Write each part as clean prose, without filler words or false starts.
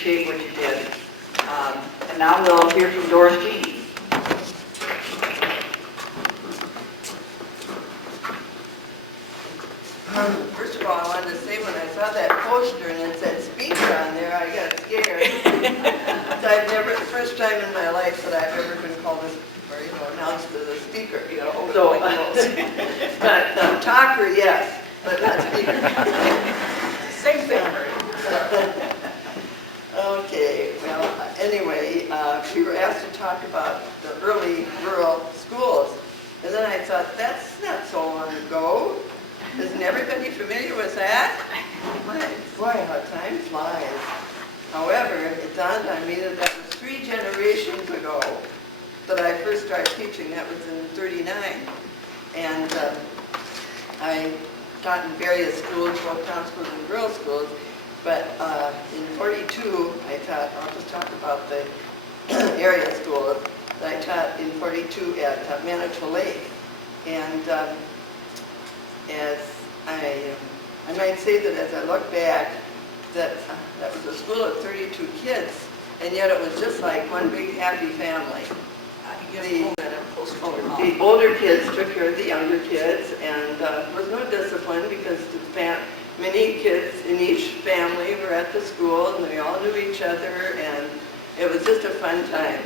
appreciate what you did. And now we'll hear from Doris Jean. First of all, I wanted to say when I saw that poster and it said speaker on there, I got scared. The first time in my life that I've ever been called or announced as a speaker, So, but talker, yes, but not speaker. Same thing. Okay, well, anyway, we were asked to talk about the early rural schools, and then I thought, that's not so long ago. Isn't everybody familiar with that? Boy, how time flies. However, it dawned on me that that was 3 generations ago that I first started teaching. That was in '39. And I taught in various schools, both town schools and girls' schools. But in '42, I taught, I'll just talk about the area schools. I taught in '42 at Manitou Lake. And as I might say that as I look back, that was a school of 32 kids, and yet it was just like one big happy family. The older kids took care of the younger kids, and there was no discipline because many kids in each family were at the school, and they all knew each other, and it was just a fun time.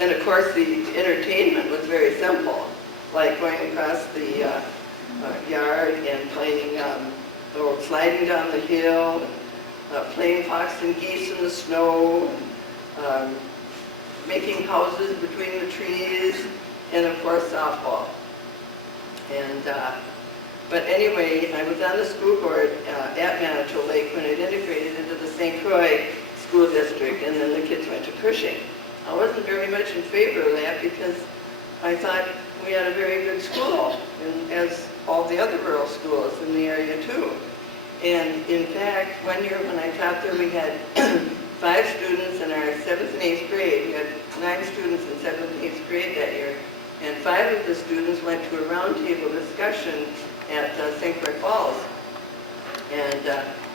And of course, the entertainment was very simple, like going across the yard and playing, or sliding down the hill, playing fox and geese in the snow, making houses between the trees, and of course softball. And but anyway, I was on the school board at Manitou Lake when it integrated into the St. Croix school district, and then the kids went to Cushing. I wasn't very much in favor of that because I thought we had a very good school, and as all the other rural schools in the area too. And in fact, one year when I taught there, we had 5 students in our 7th and 8th grade. We had 9 students in 7th and 8th grade that year. And 5 of the students went to a roundtable discussion at St. Croix Falls. And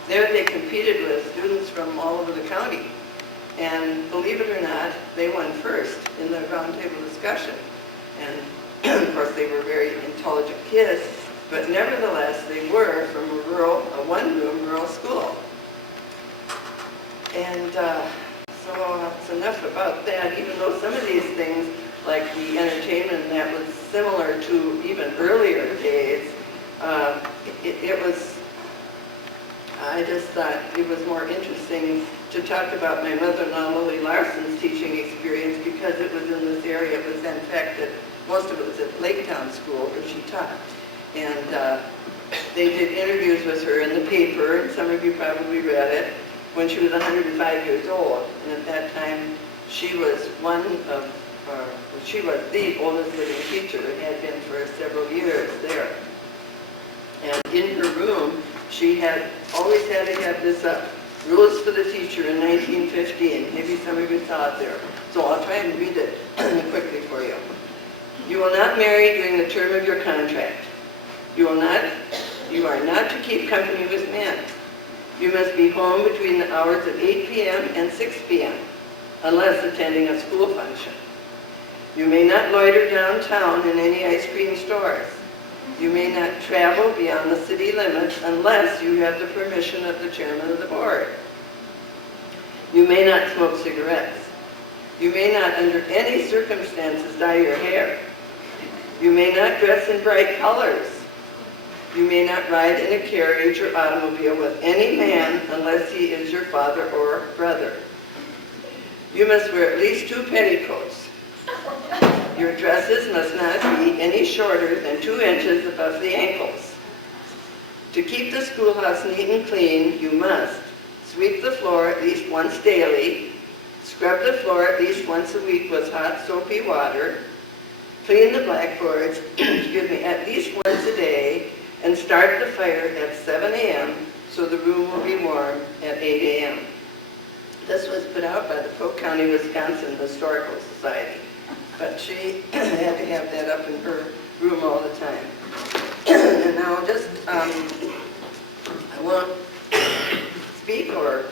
there they competed with students from all over the county. And believe it or not, they won first in the roundtable discussion. And of course, they were very intelligent kids, but nevertheless, they were from a one-room rural school. And so that's enough about that, even though some of these things, like the entertainment, that was similar to even earlier days, I just thought it was more interesting to talk about my mother-in-law, Lily Larson's teaching experience, because it was in this area. It was, in fact, most of it was at Laketown School where she taught. And they did interviews with her in the paper, and some of you probably read it, when she was 105 years old. And at that time, she was she was the oldest living teacher and had been for several years there. And in her room, she had always had to have this up, Rules for the Teacher in 1915. Maybe some of you saw it there. So I'll try and read it quickly for you. You will not marry during the term of your contract. You are not to keep company with men. You must be home between the hours of 8 p.m. and 6 p.m. unless attending a school function. You may not loiter downtown in any ice cream stores. You may not travel beyond the city limits unless you have the permission of the chairman of the board. You may not smoke cigarettes. You may not under any circumstances dye your hair. You may not dress in bright colors. You may not ride in a carriage or automobile with any man unless he is your father or brother. You must wear at least 2 petticoats. Your dresses must not be any shorter than 2 inches above the ankles. To keep the schoolhouse neat and clean, you must sweep the floor at least once daily, scrub the floor at least once a week with hot soapy water, clean the blackboards at least once a day, and start the fire at 7 a.m. so the room will be warm at 8 a.m. This was put out by the Polk County, Wisconsin Historical Society. But she had to have that up in her room all the time. And now I won't speak or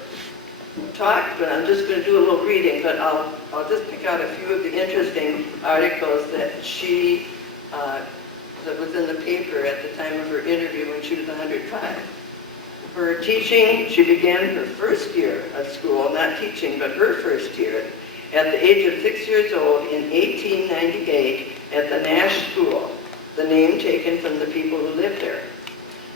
talk, but I'm just going to do a little reading, but I'll just pick out a few of the interesting articles that she, that was in the paper at the time of her interview when she was 105. Her teaching, she began her first year of school, not teaching, but her first year, at the age of 6 years old in 1898 at the Nash School, the name taken from the people who lived there.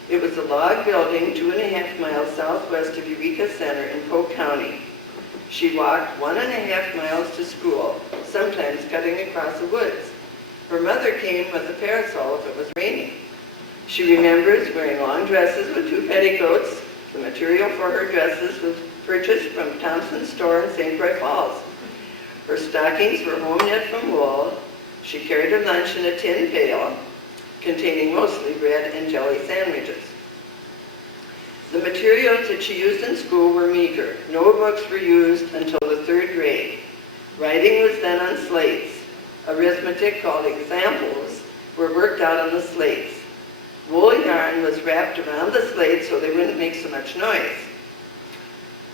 It was a log building 2.5 miles southwest of Eureka Center in Polk County. She walked 1.5 miles to school, sometimes cutting across the woods. Her mother came with a parasol if it was raining. She remembers wearing long dresses with 2 petticoats. The material for her dresses was purchased from Thompson's store in St. Croix Falls. Her stockings were home knit from wool. She carried her lunch in a tin pail containing mostly bread and jelly sandwiches. The materials that she used in school were meager. No books were used until the 3rd grade. Writing was done on slates. Arithmetic, called examples, were worked out on the slates. Wool yarn was wrapped around the slates so they wouldn't make so much noise.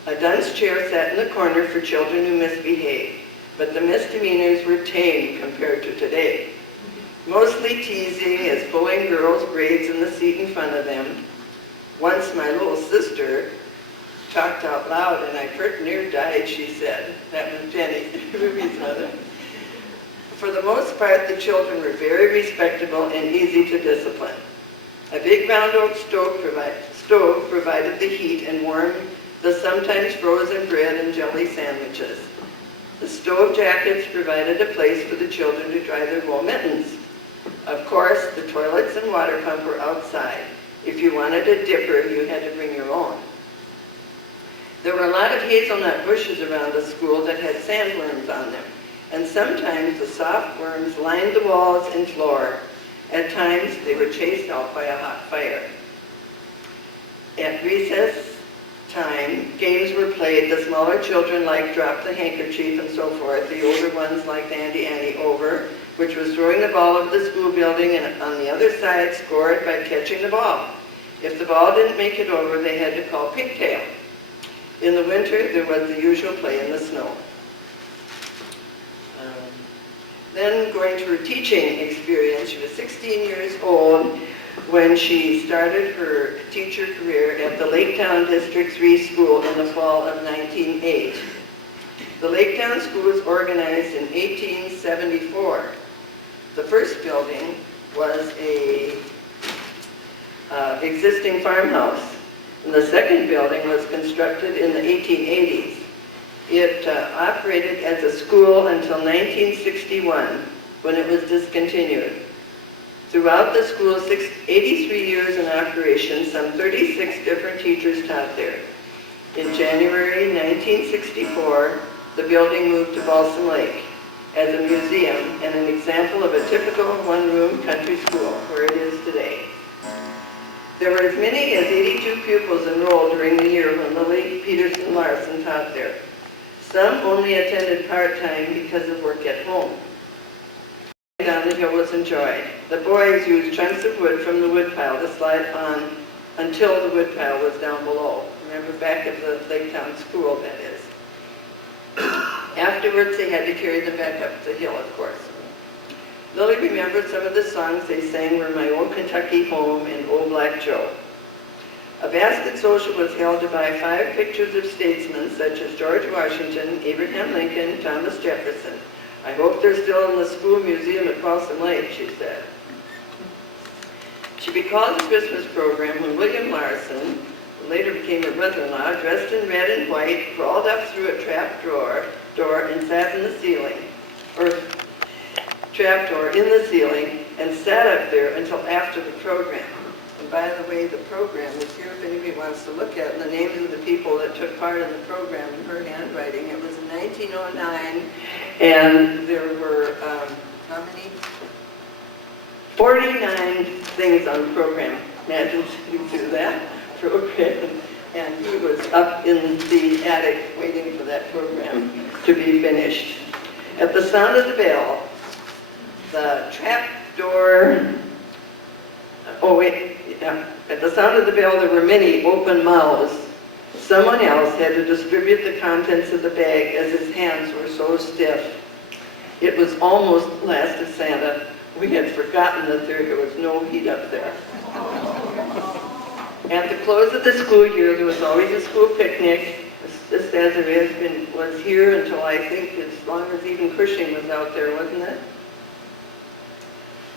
A dunce chair sat in the corner for children who misbehaved, but the misdemeanors were tame compared to today. Mostly teasing as pulling girls' grades in the seat in front of them. Once my little sister talked out loud and I pretty near died, she said. That was Jenny, Ruby's mother. For the most part, the children were very respectable and easy to discipline. A big round oak stove provided the heat and warmed the sometimes frozen bread and jelly sandwiches. The stove jackets provided a place for the children to dry their wool mittens. Of course, the toilets and water pump were outside. If you wanted a dipper, you had to bring your own. There were a lot of hazelnut bushes around the school that had sandworms on them, and sometimes the soft worms lined the walls and floor. At times, they were chased out by a hot fire. At recess time, games were played. The smaller children liked drop the handkerchief and so forth. The older ones liked Andy Annie over, which was throwing the ball over the school building and on the other side score it by catching the ball. If the ball didn't make it over, they had to call pigtail. In the winter, there was the usual play in the snow. Then going to her teaching experience, she was 16 years old when she started her teacher career at the Laketown District 3 School in the fall of 1908. The Laketown School was organized in 1874. The first building was a existing farmhouse, and the second building was constructed in the 1880s. It operated as a school until 1961, when it was discontinued. Throughout the school's 83 years in operation, some 36 different teachers taught there. In January 1964, the building moved to Balsam Lake as a museum and an example of a typical one-room country school where it is today. There were as many as 82 pupils enrolled during the year when Lily Peterson Larson taught there. Some only attended part-time because of work at home. Down the hill was enjoyed. The boys used chunks of wood from the woodpile to slide on until the woodpile was down below. Remember, back at the Laketown School, that is. Afterwards, they had to carry them back up the hill, of course. Lily remembered some of the songs they sang were My Old Kentucky Home and Old Black Joe. A basket social was held to buy 5 pictures of statesmen such as George Washington, Abraham Lincoln, Thomas Jefferson. I hope they're still in the school museum at Balsam Lake, she said. She recalled the Christmas program when William Larson, who later became her brother-in-law, dressed in red and white, crawled up through a trap door and sat in the ceiling, or trap door in the ceiling, and sat up there until after the program. And by the way, the program is here if anybody wants to look at it, and the names of the people that took part in the program in her handwriting. It was in 1909, and there were, how many? 49 things on the program. Imagine sitting through that program. And he was up in the attic waiting for that program to be finished. At the sound of the bell, the trap door, at the sound of the bell there were many open mouths Someone else had to distribute the contents of the bag as his hands were so stiff. It was almost last of Santa. We had forgotten that there was no heat up there. At the close of the school year, there was always a school picnic, just as it was here until I think as long as even Cushing was out there, wasn't it?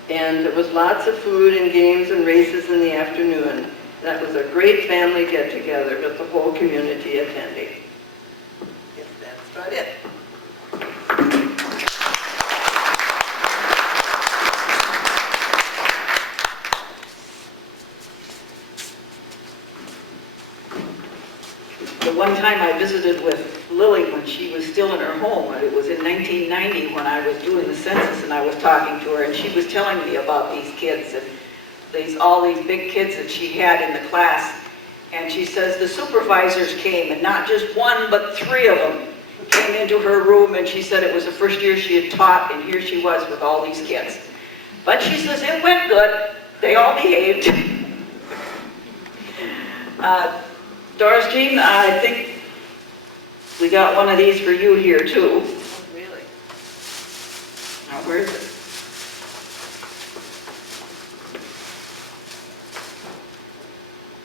And there was lots of food and games and races in the afternoon. That was a great family get-together with the whole community attending. Yes, that's about it. The one time I visited with Lily when she was still in her home, it was in 1990 when I was doing the census and I was talking to her, and she was telling me about these kids and all these big kids that she had in the class. And she says the supervisors came, and not just one, but 3 of them came into her room, and she said it was the first year she had taught, and here she was with all these kids. But she says it went good. They all behaved. Doris Jean, I think we got one of these for you here too. Oh, really? Now, where is it?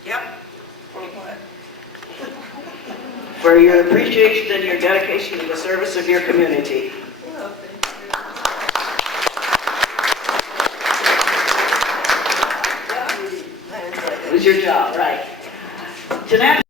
Yep. For what? For your appreciation and your dedication to the service of your community. Well, thank you. It was your job, right. Jeanette?